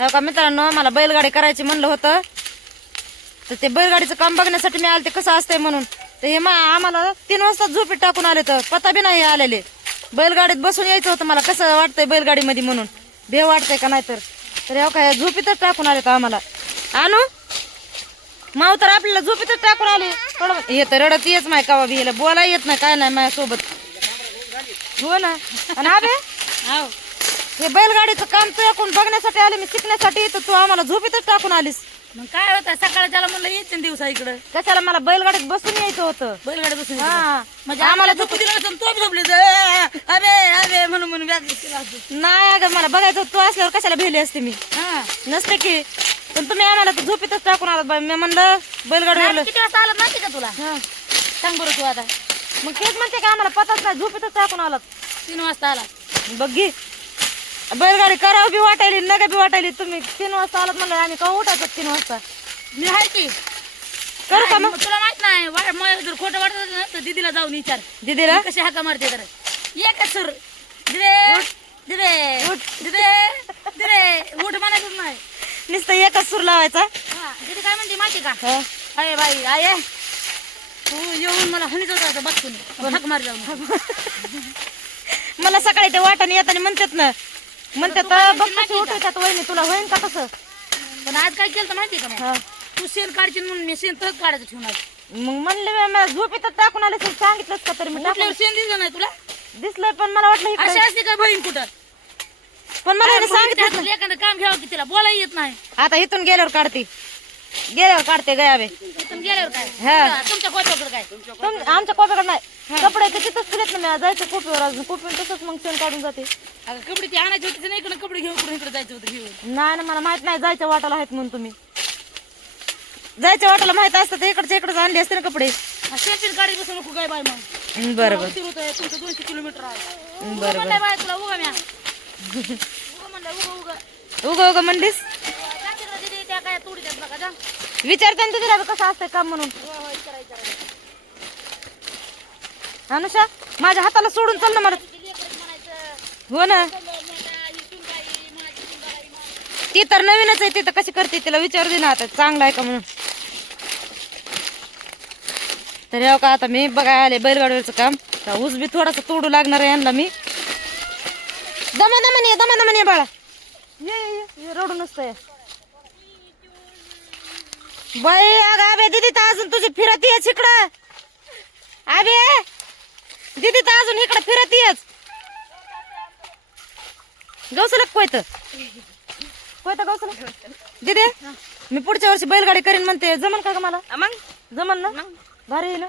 हो का मित्रांनो मला बैलगाडी करायची म्हणलं होतं. तर ते बैलगाडीचं काम बघण्यासाठी मी आले ते कसं असतंय म्हणून. तर हे मा आम्हाला तीन वाजता झोपीत टाकून आले तर पता बी नाही आलेले. बैलगाडीत बसून यायचं होतं मला कसं वाटतंय बैलगाडीमध्ये म्हणून. भेव वाटतंय का नाही तर तर हो का झोपीतच टाकून आले तर आम्हाला. आणू? माव तर आपल्याला झोपीतच टाकून आले. थोडं हे तर रडत येच माय का बाबी हिला बोला येत नाही काय नाही माझ्यासोबत. हो ना? आणि आबे? हे बैलगाडीचं काम तू ऐकून बघण्यासाठी आले मी शिकण्यासाठी तर तू आम्हाला झोपीतच टाकून आलीस. मग काय होतं सकाळच्याला म्हणलं येते ना दिवसा इकडं. कशाला मला बैलगाडीत बसून यायचं होतं? बैलगाडी बसून. हा. म्हणजे आम्हाला झोपू दिलं नसेल, तो बी झोपली अबे अबे म्हणून म्हणून व्याज केला. नाही अगं मला बघायचं होतं, तू असल्यावर कशाला भेली असते मी? हा. नसते की. पण तुम्ही आम्हाला तर झोपीतच टाकून आलात बाई. मी म्हणलं बैलगाडीवर किती वाजता आलं माहिती का तुला? सांग बरं तू आता. मग तेच म्हणते का आम्हाला पताच नाही झोपीतच टाकून आलात. तीन वाजता आला बघ घे. बैलगाडी करावं बी वाटायली नका बी वाटायली. तुम्ही तीन वाजता आलात म्हणलं आम्ही का उठायचं तीन वाजता? मी आहे की. करू का मग? तुला माहीत नाही वा- मला जर खोटं वाटत असेल ना तर दीदीला जाऊन विचार. दिदीला? कशी हाका मारते तर? का सर? दिदे दिदे दिदे दिदे उठ म्हणायचं नाही. नुसतं एकच सूर लावायचा. हा, दीदी काय म्हणते माहिती का? हा. अरे बाई आये तू येऊन मला हनीच होता बघून हाक मार जाऊन मला सकाळी ते वाटाने येताना म्हणतात ना म्हणतात बघ कशी उठवतात वहिनी तुला होईन का तसं? पण आज काय केलं माहिती का मग? हा. तू शेण काढशील म्हणून मी शेण तहत काढायचं ठेवणार. मग म्हणले मी, मला टाकून आले तर सांगितलंच का तरी मी टाकून? उठल्यावर शेण दिसलं नाही तुला? दिसलंय पण मला वाटलं अशी इकडे असते का बहीण कुठं? पण मला सांगितलं एखादं काम घ्यावं की तिला बोला येत नाही. आता इथून गेल्यावर काढते. गेल्यावर काढते गेल्यावर काय? हा. तुमच्या खोट्याकडे काय? तुम आमच्या कोप्याकडे नाही. कपडे ते तिथंच फिरत ना मी जायचं कोपीवर अजून. कोपीवर तसंच मग शेण काढून जाते. अगं कपडे ती आणायची होती नाही इकडे कपडे घेऊन इकडे इकडे जायचं होतं घेऊन. नाही ना मला माहीत नाही जायच्या वाटाला आहेत म्हणून तुम्ही. जायच्या वाटाला माहीत असतं तर इकडच्या इकडे आणले असते ना कपडे. शेण शेण काढत बसू नको काय बाय मग. बरं तुमचं दोनशे किलोमीटर आहे. बरं, उगा म्हणलंय बाय तुला उगा म्या. उगा म्हणलं उगा उगा. उग उग म्हणलीस? काय तोडी देत बघा जा. विचारते ना तुझ्या कसं असतंय काम म्हणून. अनुषा माझ्या हाताला सोडून चल ना मला. हो ना. ती तर नवीनच आहे ती तर कशी करते तिला विचारू दे ना आता चांगलं आहे का म्हणून. तर हो का आता मी बघाय आले बैलगाडीवरचं काम. तर ऊस बी थोडासा तोडू लागणार आहे यांना मी. दमा दमन ये दमा दमन ये बाळा. ये ये, ये ये रडू नसतंय. बाई अगं आबे दीदी तर अजून तुझी फिरत येच इकडं. आबे दीदी तर अजून इकडं फिरत येच. गौसला कोयत? कोयत गौसला दीदी मी पुढच्या वर्षी बैलगाडी करीन म्हणते. जमन का ग मला? मग? जमन ना? भारी आहे ना?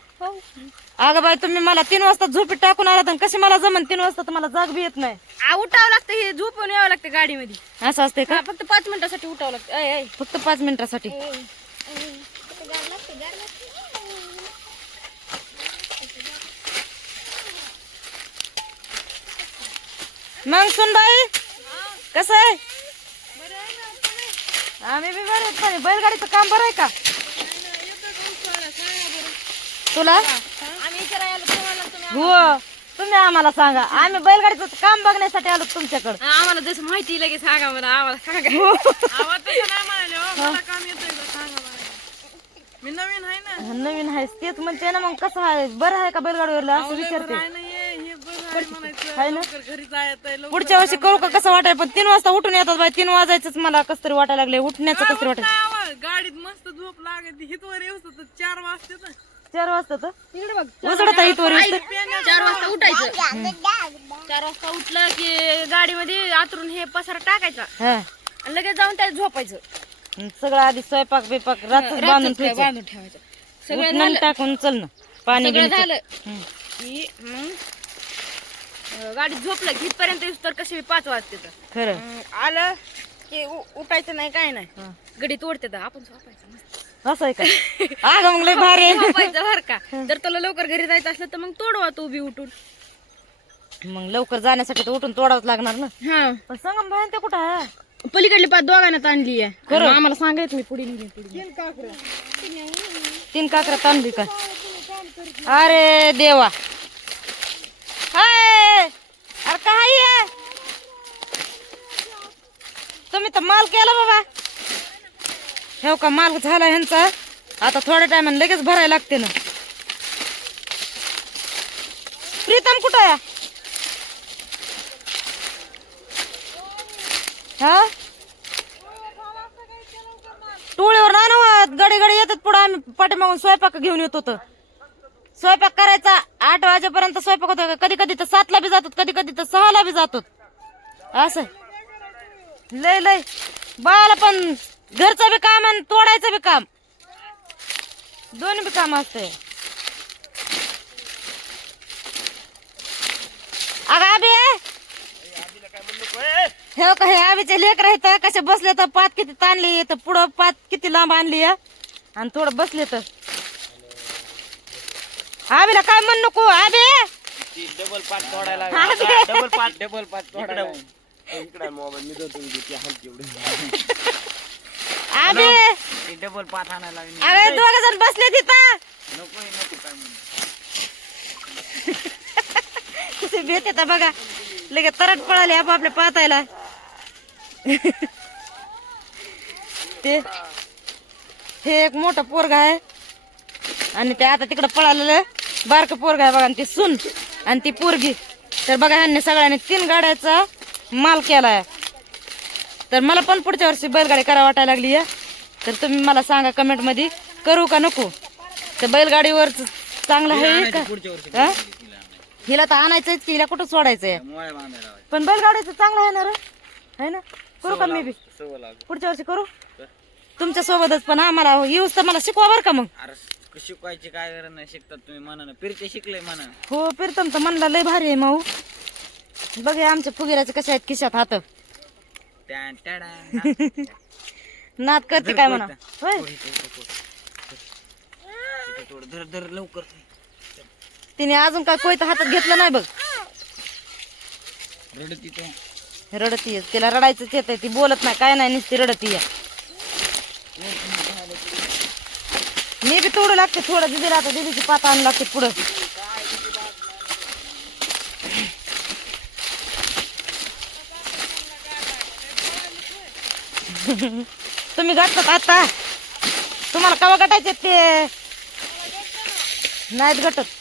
अगं बाई तुम्ही मला तीन वाजता झोपीत टाकून आला तर कशी मला जमन? तीन वाजता तर मला जाग बी येत नाही. उठावं लागतं हे झोपून यावं लागतं गाडीमध्ये. असं असते का? फक्त पाच मिनिटासाठी उठावं लागतं. अय. फक्त पाच मिनिटासाठी. मग सुन बाई कसं आहे? आम्ही बी बरे पण बैलगाडीचं काम बरं आहे का? तुला? हो तुम्ही आम्हाला सांगा. आम्ही बैलगाडीचं काम बघण्यासाठी आलो तुमच्याकडे. आम्हाला जसं माहिती लगेच सांगा मला आम्हाला सांगा. मी नवीन आहे ना. नवीन आहे तेच म्हणते ना मग कसं आहे? बरं आहे का बैलगाडीवरला? असं विचारते. आहे ना घरी जायचं पुढच्या वर्षी करू का कसं वाटाय पण तीन वाजता उठून येतात बाई तीन वाजायचंच मला. कसं तरी वाटायला लागले उठण्याचं कसं तरी वाटायला गाडीत मस्त झोप लागते हितवर तर चार वाजते ना. चार वाजता तर? इकडे बघ. उजडत आहे इथवर येऊस चार वाजता उठायचं. चार वाजता उठलं की गाडीमध्ये आतरून हे पसारा टाकायचा. हा. आणि लगेच जाऊन त्यात झोपायचं. सगळं आधी स्वयंपाक बिपाक रात्र बांधून ठेवायचं. बांधून ठेवायचं. सगळं उठणं टाकून चल ना पाणी सगळं झालं. हम्म. की मग अं, गाडीत झोपलं की इथपर्यंत येऊस तर कशी पाच वाजते तर. खरं. अं, आलं की उ- उठायचं नाही काय नाही. हा. गडी तोडते तर आपण झोपायचं मस्त. असं आहे का? मग लय भारी. आहे झोपायचं बरं का. जर तुला लवकर घरी जायचं असलं तर मग तोडवा तू उभी उठून. मग लवकर जाण्यासाठी तर उठून तोडावंच लागणार ना. हा. पण संगम भाई ते कुठं आहे? पलीकडली पाच दोघांना आणली आहे. आम्हाला सांगायचं मी पुढे तीन काकरा तांदली का? अरे देवा. हाय! अरे काय आहे? तुम्ही तर माल केला बाबा. हो का माल झाला ह्यांचा? आता थोड्या टायमाने लगेच भरायला लागते ना. प्रीतम कुठं आहे? हा? टोळीवर ना ना गडी गडी येतात पुढे. आम्ही पाठीमागून स्वयंपाक घेऊन येत होतो. स्वयंपाक करायचा आठ वाजेपर्यंत स्वयंपाक होतो. कधी कधी तर सातला बी जातो कधी कधी तर सहाला बी जातो असं. लय लय. बाळाला पण घरचं बी काम आणि तोडायचं बी काम. दोन्ही बी काम असते अगं आबे! हे का हे आबीचे लेक राहत कसे बसले तर पात किती ताणली तर पुढं पात किती लांब आणली आणि थोडं बसले तर. आबीला काय म्हण नको आबे डबल पाच तोडायला आबे डबल पाच डबल पाच तोडायला इकडे मोबाईल मी देतो किती हलकी एवढे. आबे डबल पाच आणायला. अरे दोघ जण बसले तिथं. नको नको काय भेट बघा लगेच तरट पळाले आपापल्या पातायला. ते हे एक मोठं पोरग आहे. आणि ते आता तिकडं पळालेलं बारकं पोरग आहे बघा आणि ती सून आणि ती पोरगी. तर बघा ह्यांनी सगळ्यांनी तीन गाड्याचा माल केलाय. तर मला पण पुढच्या वर्षी बैलगाडी करा वाटायला लागली आहे. तर तुम्ही मला सांगा कमेंटमध्ये करू का नको? तर बैलगाडीवर चांगलं आहे का? हिला तर आणायचंच की हिला कुठं बांधायला लावायचे. पण बैलगाडीचं चांगलं आहे ना रे? है ना? करू का मी बी सवय. पुढच्या वर्षी करू? तुमच्या सोबतच पण आम्हाला येऊस तर मला शिकवा बरं का मग. अरे शिकवायची काय गरज नाही शिकतात तुम्ही मनानं फिरते शिकले म्हणा हो प्रीतम तर म्हणला लय भारी आहे माऊ. बघ आमच्या फुगिराचे कसे आहेत खिशात हात. टॅडा. नाद करते काय म्हणा. होय. थोडी, थोडी, थोडी. इथं थोडं धर धर लवकर. तिने अजून काय कोयता हातात घेतलं नाही बघ. रडत तिथं रडती तिला रडायचंच येत ती बोलत नाही. काय नाही नुसती रडती मी बी तोडू लागते. थोडं दिदीला आता दिदीची पाता आणू लागते पुढं. तुम्ही गाठतात आता? तुम्हाला कवा गटायचे ते? नाहीत गटत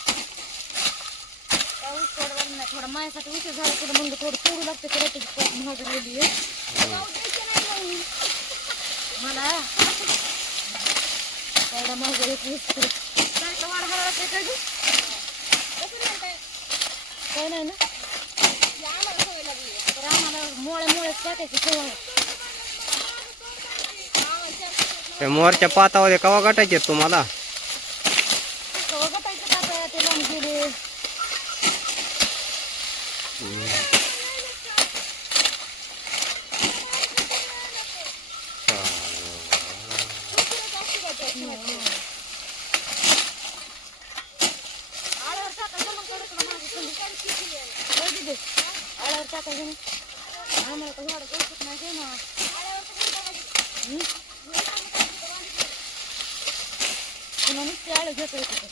ती थोडं माझ्यासाठी उशीर झाला थोडं मग थोडं सोडू लागते तर त्याची आहे. मला एवढा महाग एक. सारखं वाढ? काय नाही ना तर आम्हाला टाकायची सवय आहे. पातावर कवा गाठायचे तुम्हाला कवा गटायचं का आता ते लावून गेले आळ्यावर टाकायचं मग कडक तुला माझी थंडी. होय दीदी? आळ्यावर टाकायचं ना. आम्हाला तर एवढं गवसच नाही दे ना. हं? पुन्हा नुसती आळं घेता येते ते.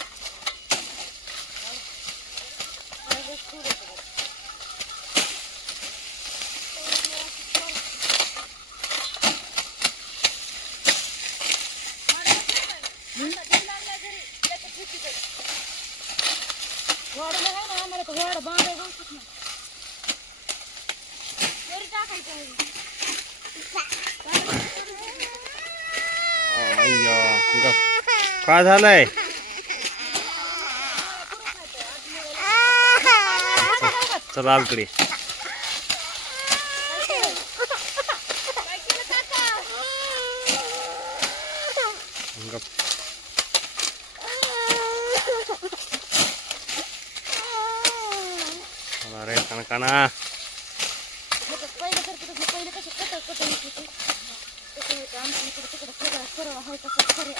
वाढलं आहे ना आम्हाला तर वाढ बांधाय गवसच नाही. वरी टाकायचं आहे. अय्या ग- काय झालंय चला इकडे गप. चला रे कणा पहिलं तर तिकडे पहिले कसे कट कट होत होते तसं होतं आमच्या इकडे तिकडे सरळ सरळ आहे तसं खरे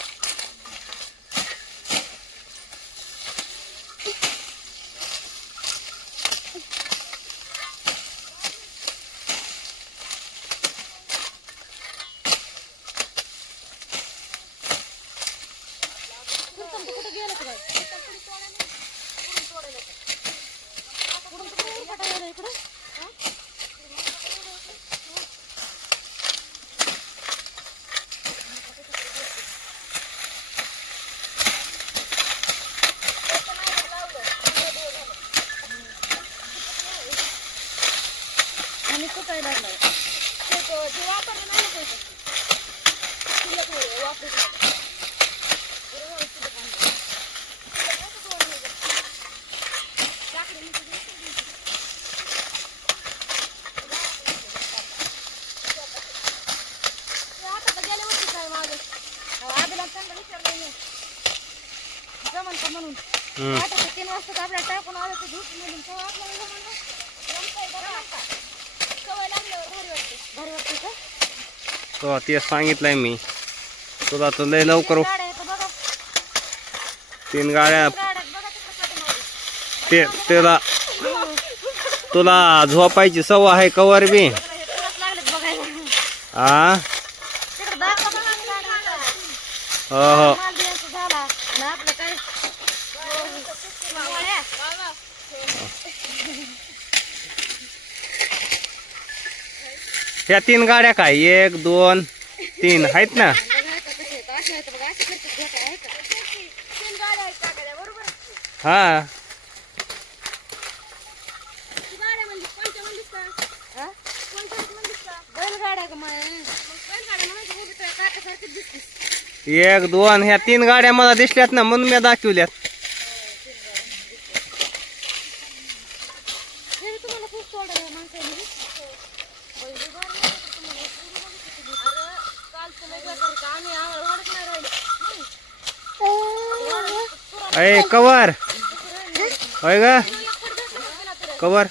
कुठं गेलं का बाई? कुठून कुठून फटायला इकडं आणि कुठायला लागलाय ते तो- ते वापरलं नाही ना पैसे. शिल्लक नाही, वापरलं नाही. बरोबर, शिल्लक आणलं. शिल्लक नव्हतं दोन हजार. टाकलं मी तिथे. ते आता तर गेल्या वर्षी काय मागे. अहो, आधीला त्यांना विचारलं मी. जमन का म्हणून हम्म. आता ते तीन वाजता आपल्याला टाकून आलं तर झोप मधून तेव्हा आपल्याला जमलं. जमतंय बरं का? सवय लागल्यावर भारी वाटते. भारी वाटते का? तो तेच सांगितलंय मी तुला तर लय लवकर गाड्या आहेत बघा. तीन गाड्या गाड्या आहेत बघा तिकडं पाठीमागे. ते त्याला तुला झोपायची सवय आहे कवर बी हे तुलाच लागलेत बघायला. आ तिकडं दाखवा बघा गाड्या आता. हो हो माल बियांचं झाला. आणि आपलं काय? मावळ्या. ह्या तीन गाड्या काय? एक दोन तीन. आहेत ना? हा. एक दोन. ह्या तीन गाड्या मला दिसल्यात ना म्हणून मी दाखवल्यात. अरे, कवर. होय ग? कवर.